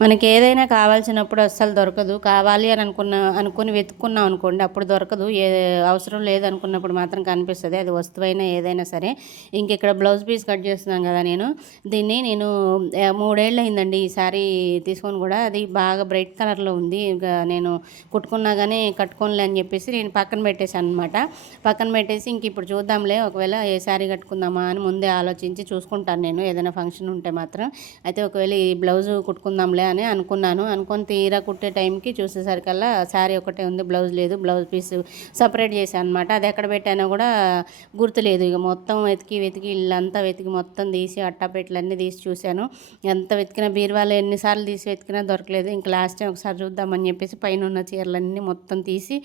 మనకి ఏదైనా కావాల్సినప్పుడు అస్సలు దొరకదు. కావాలి అని అనుకుని వెతుక్కున్నాం అనుకోండి అప్పుడు దొరకదు. అవసరం లేదనుకున్నప్పుడు మాత్రం కనిపిస్తది. అది వస్తువైనా ఏదైనా సరే. ఇక్కడ బ్లౌజ్ పీస్ కట్ చేస్తున్నాను కదా నేను. దీన్ని 3 ఏళ్ళు అయిందండి ఈ శారీ తీసుకొని కూడా. అది బాగా బ్రైట్ కలర్‌లో ఉంది. నేను కుట్టుకున్నా గానీ కట్టుకోనులే అని చెప్పేసి నేను పక్కన పెట్టేసాను అనమాట. పక్కన పెట్టేసి ఇప్పుడు చూద్దాంలే ఒకవేళ ఏ శారీ కట్టుకుందామా అని ముందే ఆలోచించి చూసుకుంటాను నేను ఏదైనా ఫంక్షన్ ఉంటే మాత్రం. అయితే ఒకవేళ ఈ బ్లౌజు కుట్టుకుందాంలే అని అనుకున్నాను. అనుకొని తీరా కుట్టే టైంకి చూసేసరికల్లా శారీ ఒకటే ఉంది, బ్లౌజ్ లేదు. బ్లౌజ్ పీస్ సపరేట్ చేశాను అనమాట. అది ఎక్కడ పెట్టానో కూడా గుర్తులేదు. మొత్తం వెతికి ఇల్లంతా వెతికి మొత్తం తీసి అట్టాపెట్టెలన్నీ తీసి చూశాను. ఎంత వెతికినా బీరువాలో ఎన్నిసార్లు తీసి వెతికినా దొరకలేదు. లాస్ట్ టైం ఒకసారి చూద్దామని చెప్పేసి పైన ఉన్న చీరలన్నీ మొత్తం తీసి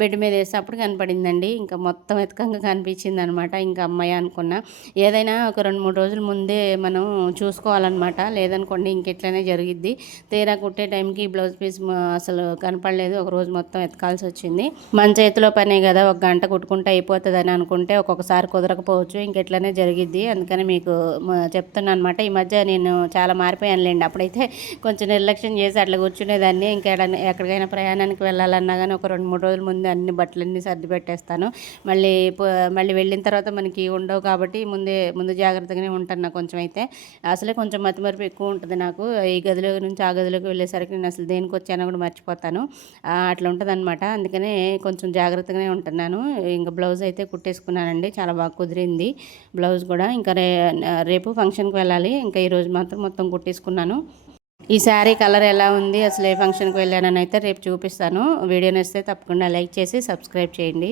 బెడ్ మీద వేసినప్పుడు కనపడిందండి. మొత్తం వెతకంగా కనిపించింది అనమాట. అమ్మాయి అనుకున్నా. ఏదైనా ఒక 2-3 రోజుల ముందే మనం చూసుకోవాలన్నమాట. లేదనుకోండి ఇట్లనే జరిగిద్ది. తీరా కుట్టే టైంకి బ్లౌజ్ పీస్ అసలు కనపడలేదు. ఒక రోజు మొత్తం ఎతకాల్సి వచ్చింది. మన చేతిలో పనే కదా, ఒక గంట కుట్టుకుంటే అయిపోతుందని అనుకుంటే ఒక్కొక్కసారి కుదరకపోవచ్చు. ఇట్లనే జరిగిద్ది. అందుకని మీకు చెప్తున్నాను అనమాట. ఈ మధ్య నేను చాలా మారిపోయానులేండి. అప్పుడైతే కొంచెం నిర్లక్ష్యం చేసి అట్లా కూర్చునేదాన్ని. ఎక్కడికైనా ప్రయాణానికి వెళ్ళాలన్నా కానీ ఒక 2-3 రోజుల ముందు అన్ని బట్టలన్నీ సర్ది పెట్టేస్తాను. మళ్ళీ వెళ్ళిన తర్వాత మనకి ఉండవు కాబట్టి ముందు జాగ్రత్తగానే ఉంటాను కొంచెం. అయితే అసలే కొంచెం మతిమరుపు ఎక్కువ ఉంటుంది నాకు. ఈ గదిలో నుంచి ఆ గదిలోకి వెళ్ళేసరికి నేను అసలు దేనికి వచ్చానో కూడా మర్చిపోతాను. అట్లా ఉంటుందన్నమాట. అందుకనే కొంచెం జాగ్రత్తగానే ఉంటున్నాను. బ్లౌజ్ అయితే కుట్టేసుకున్నానండి. చాలా బాగా కుదిరింది బ్లౌజ్ కూడా. రేపు ఫంక్షన్కి వెళ్ళాలి. ఈరోజు మాత్రం మొత్తం కుట్టేసుకున్నాను. ఈ శారీ కలర్ ఎలా ఉంది, అసలు ఏ ఫంక్షన్కి వెళ్ళానని అయితే రేపు చూపిస్తాను. వీడియో నచ్చితే తప్పకుండా లైక్ చేసి సబ్స్క్రైబ్ చేయండి.